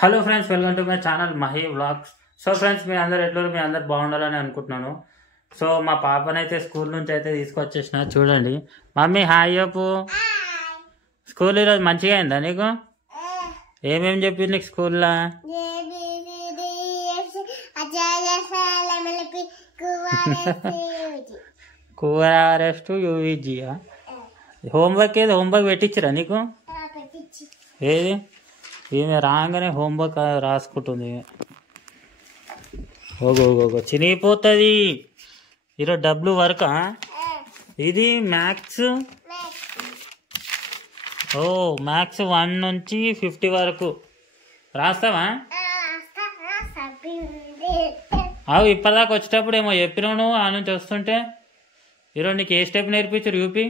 Hello friends, welcome to my channel Mahi vlogs. So friends, మీ అందరు ఎట్లా మీ అందరు బాగుండాలని అనుకుంటున్నాను. సో మా పాపనైతే స్కూల్ నుంచి అయితే తీసుకొచ్చేసిన. చూడండి మమ్మీ, హాయ్ చెప్పు. స్కూల్ ఈరోజు మంచిగా అయిందా నీకు? ఏమేమి చెప్పింది నీకు స్కూల్లో? QRS UVG. హోంవర్క్ ఏది? హోంవర్క్ పెట్టించరా నీకు? ఏది? ఈమె రాగానే హోంవర్క్ రాసుకుంటుంది. ఓగోగోగో చినిగిపోతుంది. ఈరోజు డబ్ల్యూ వర్క్. ఇది మ్యాథ్స్. మ్యాథ్స్ 1 నుంచి 50 వరకు రాస్తావా? అవు ఇప్పటిదాకా వచ్చేటప్పుడు ఏమో చెప్పినావు నువ్వు. ఆ నుంచి వస్తుంటే ఈరోజు నీకు ఏ స్టెప్ నేర్పించారు? యూపీ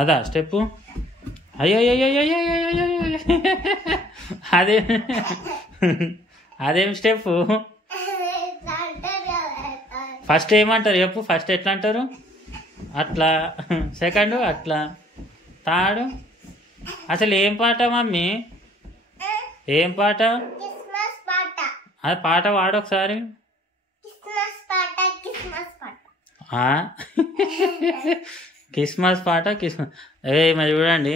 అదా స్టెప్? అయ్యో అదేం స్టెప్? ఫస్ట్ ఏమంటారు చెప్పు? ఫస్ట్ ఎట్లా అంటారు? అట్లా. సెకండ్ అట్లా. థర్డ్ అసలు ఏం పాట మమ్మీ? ఏం పాట? అది పాట వాడు ఒకసారి. క్రిస్మస్ పాట. క్రిస్మస్ మరి చూడండి,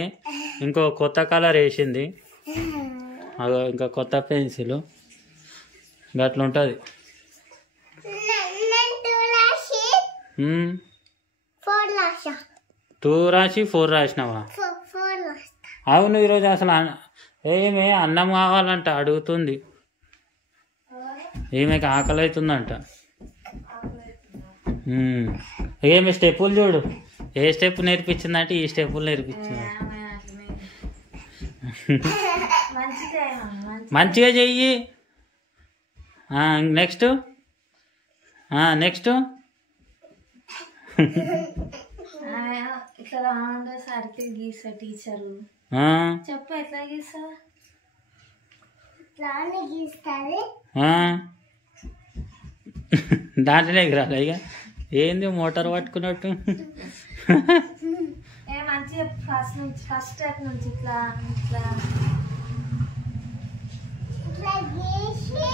ఇంకో కొత్త కలర్ వేసింది. ఇంకా కొత్త పెన్సిల్ అట్లా ఉంటుంది. 2 రాసి 4 రాసినావా? అవును. ఈరోజు అసలు ఏమే అన్నం కావాలంట అడుగుతుంది. ఈమెకి ఆకలి అవుతుందంట. ఏమి స్టెప్పులు చూడు. ఏ స్టెప్ నేర్పించిందంటే ఈ స్టెప్పులు నేర్పించింది. మంచిగా చెయ్యి. నెక్స్ట్ నెక్స్ట్ చెప్పు ఎట్లా గీస్తా? దాంట్లోనే ఎగరాలి. ఇక ఏంది మోటార్ పట్టుకున్నట్టు?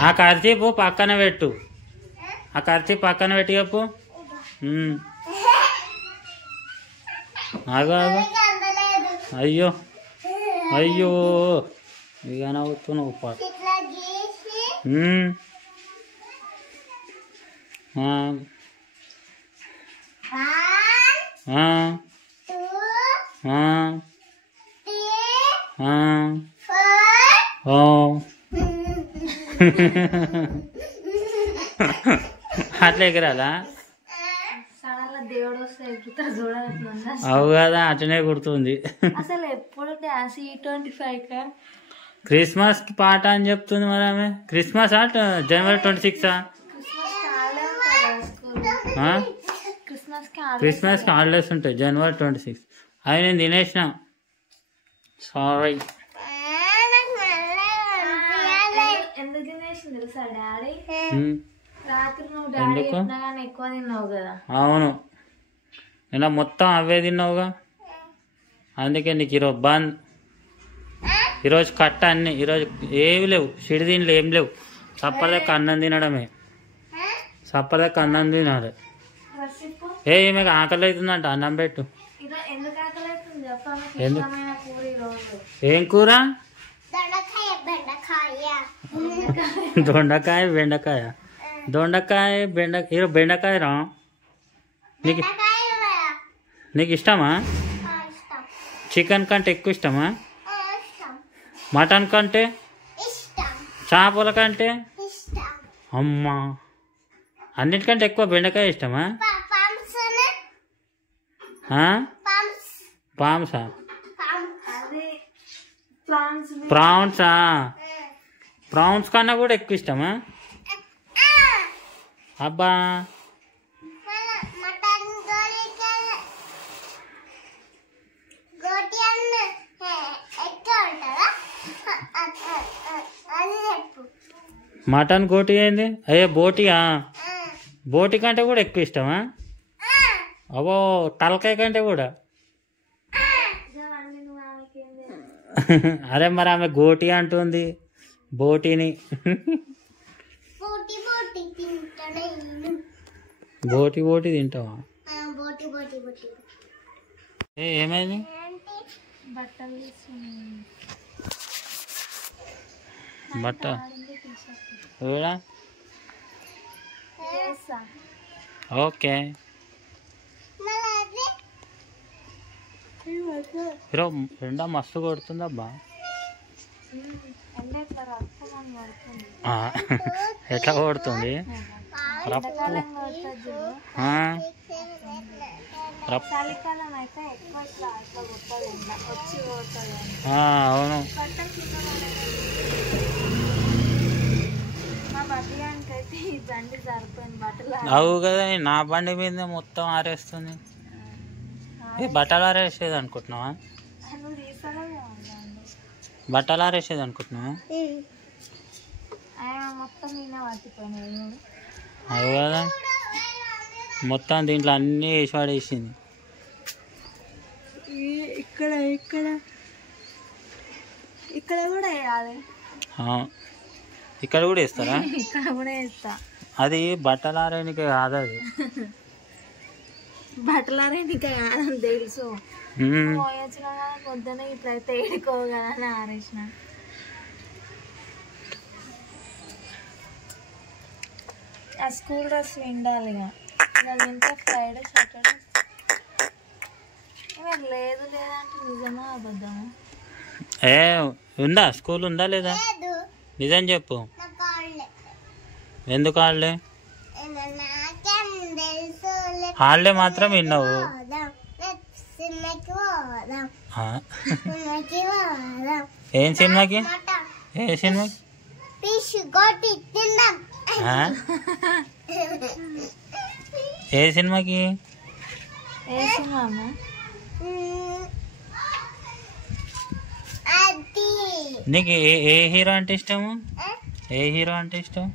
ఆ కర్చీపు పక్కన పెట్టు. ఆ కర్చీపు పక్కన పెట్టి చెప్పు. ఆగో ఆగో. అయ్యో అయ్యో ఇక నవ్వుతున్నావు పాట. అట్లా ఎగరాలా? అవు కదా, అట్లనే గుర్తుంది. అసలు ఎప్పుడు C25 క్రిస్మస్ పాట అని చెప్తుంది మరి ఆమె. క్రిస్మస్ జనవరి 26. క్రిస్మస్ కి హాలిడేస్ ఉంటాయి జనవరి 26. అవి నేను తినేసిన. సారీ. ఎందుకు తినేసిన తెలుసా డాడీ? రాత్రి నువ్వు డాడీ ఎక్కువ తిన్నావు కదా. అవును, నిన్న మొత్తం అవే తిన్నావుగా, అందుకే నీకు ఈరోజు బంద్. ఈరోజు కట్ట అన్ని. ఈరోజు ఏవి లేవు, సిడిదీన్లు ఏం లేవు. సప్పలెక్క అన్నం తినడమే. సప్పలెక్క అన్నం తినాలి. ఈమెకు ఆకలి అవుతుందంట, అన్నం పెట్టు. ఏం కూర? దొండకాయ బెండకాయ. దొండకాయ ఈరోజు బెండకాయ రా. నీకు ఇష్టమా? చికెన్ కంటే ఎక్కువ ఇష్టమా? మటన్ కంటే? చేపల కంటే? అమ్మా, అన్నిటికంటే ఎక్కువ బెండకాయ ఇష్టమా? పామ్సా? ప్రాన్సా? ప్రాన్స్ కన్నా కూడా ఎక్కువ ఇష్టమా? అబ్బా, మటన్ గోటి అయింది. అయ్యే బోటియా? బోటి కంటే కూడా ఎక్కువ ఇష్టమా? అవో, తలకాయ కంటే కూడా. అరే మరి ఆమె గోటి అంటుంది బోటిని. బోటి బోటి తింటావా? ఏమైంది? బట్ట ఓకే. ఎండ మస్తు కొడుతుందబ్బా. ఎట్లా కొడుతుంది? అవును. అవు కదా, నా బండి మీద మొత్తం ఆరేస్తుంది. బట్టలు ఆరేసేది అనుకుంటున్నావా? బట్టలు ఆరేసేది అనుకుంటున్నావా? అవు కదా, మొత్తం దీంట్లో అన్నీ వేసి పడేసింది. ఇక్కడ ఇక్కడ ఇక్కడ కూడా వేయాలి. ఇక్కడ కూడా వేస్తారా? ఇక్కడ కూడా వేస్తా. అది బట్టలు ఆరేనికే కాదు, అది బట్టలు ఆరేనికే కాదని తెలుసు. పోయొచ్చిన పొద్దున ఇప్పుడైతే ఏడుకోగానే ఆరేసిన. ఆ స్కూల్ డ్రెస్ విండాలి. ఇక ఫ్రైడే సాటర్డే లేదు లేదంటే నిజమా అబద్ధమా? ఉందా స్కూల్ ఉందా లేదా? నిజం చెప్పు. ఎందుకు హాలిడే? హాలిడే మాత్రం విన్నావు. ఏం సినిమాకి? ఏ సినిమాకి? ఏ సినిమాకి? నీకు ఏ హీరో అంటే ఇష్టము? ఏ హీరో అంటే ఇష్టం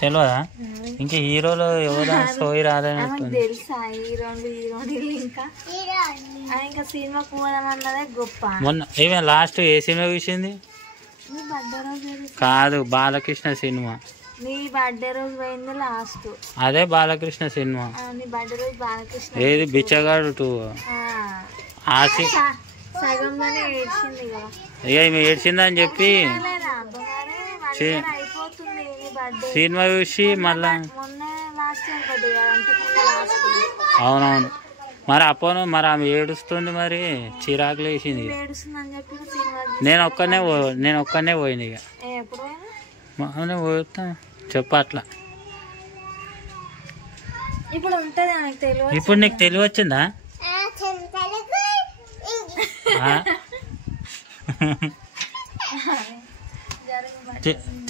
తెలియదా? ఇంక హీరోలో ఎవరు సోయి రాదని తెలుసా? ఇంకా సినిమా పోవడం గొప్ప. మొన్న ఏమే లాస్ట్ ఏ సినిమా చూసింది? కాదు, బాలకృష్ణ సినిమా. నీ బర్త్డే రోజు పోయింది లాస్ట్. అదే బాలకృష్ణ సినిమా. నీ బర్త్డే రోజు బాలకృష్ణ. ఏది బిచ్చగాడు 2? సగంలోనే ఏడ్చింది కదా. ఇక ఈమె ఏడ్చిందని చెప్పి సినిమా చూసి మళ్ళా. అవునవును. మరి అప్పను మరి ఆమె ఏడుస్తుంది, మరి చిరాకులు వేసింది. నేను ఒక్కనే పోయింది. ఇక పోతా చెప్ప అట్లా. ఇప్పుడు నీకు తెలివి వచ్చిందా?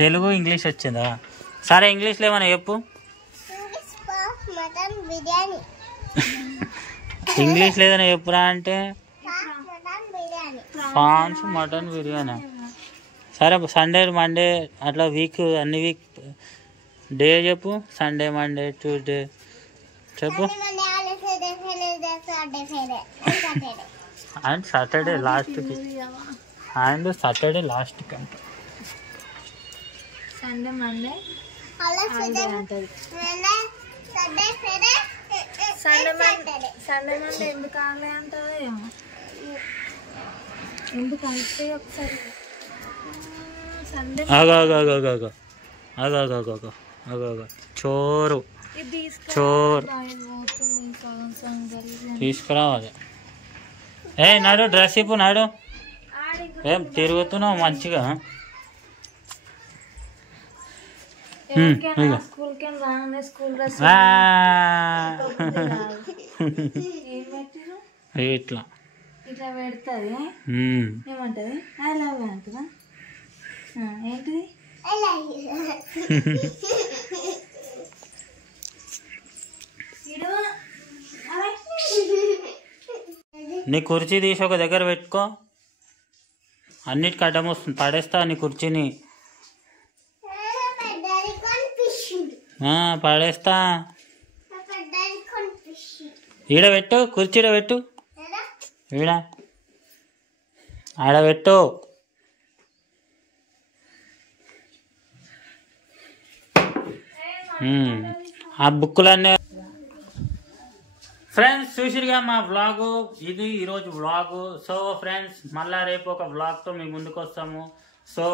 తెలుగు ఇంగ్లీష్ వచ్చిందా? సరే ఇంగ్లీష్లో ఏమైనా చెప్పు. ఇంగ్లీష్లో ఏదైనా చెప్పురా అంటే ప్రాన్స్ మటన్ బిర్యానీ. సరే సండే మండే అట్లా వీక్ అన్ని వీక్ డే చెప్పు. సండే మండే ట్యూస్డే చెప్పు. అండ్ సాటర్డే లాస్ట్కి. అండ్ సాటర్డే లాస్ట్కి అంట. సండే మండే సండే మండే ఎందుకు కావాలి అంటావో ఏమో. ఎందుకు అయితే ఒకసారి సండే చోరు తీసుకురావాలి. నాడు డ్రెస్ ఇప్పు. నాడు ఏం తిరుగుతున్నావు మంచిగా. ఇట్లా ఇట్లా పెడుతుంది. ఏమంటది? ఐ లవ్ యూ అంటదా? ఏంటిది? నీ కుర్చీ తీసి ఒక దగ్గర పెట్టుకో. అన్నిటికి అడ్డం వస్తుంది, పడేస్తా నీ కుర్చీని. పడేస్తా. ఈడ పెట్టు, కుర్చీలో పెట్టు. వీడా ఆడబెట్టు. ఆ బుక్కులన్నీ ఫ్రెండ్స్ చూసిరుగా మా వ్లాగు. ఇది ఈరోజు వ్లాగు. సో ఫ్రెండ్స్ మళ్ళా రేపు ఒక వ్లాగ్తో మీ ముందుకు వస్తాము. సో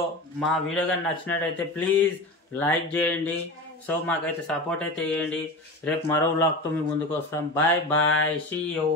మా వీడియో కానీ నచ్చినట్టయితే ప్లీజ్ లైక్ చేయండి. సో మాకైతే సపోర్ట్ అయితే చేయండి. రేపు మరో వ్లాగ్తో మీ ముందుకు వస్తాం. Bye bye, see you.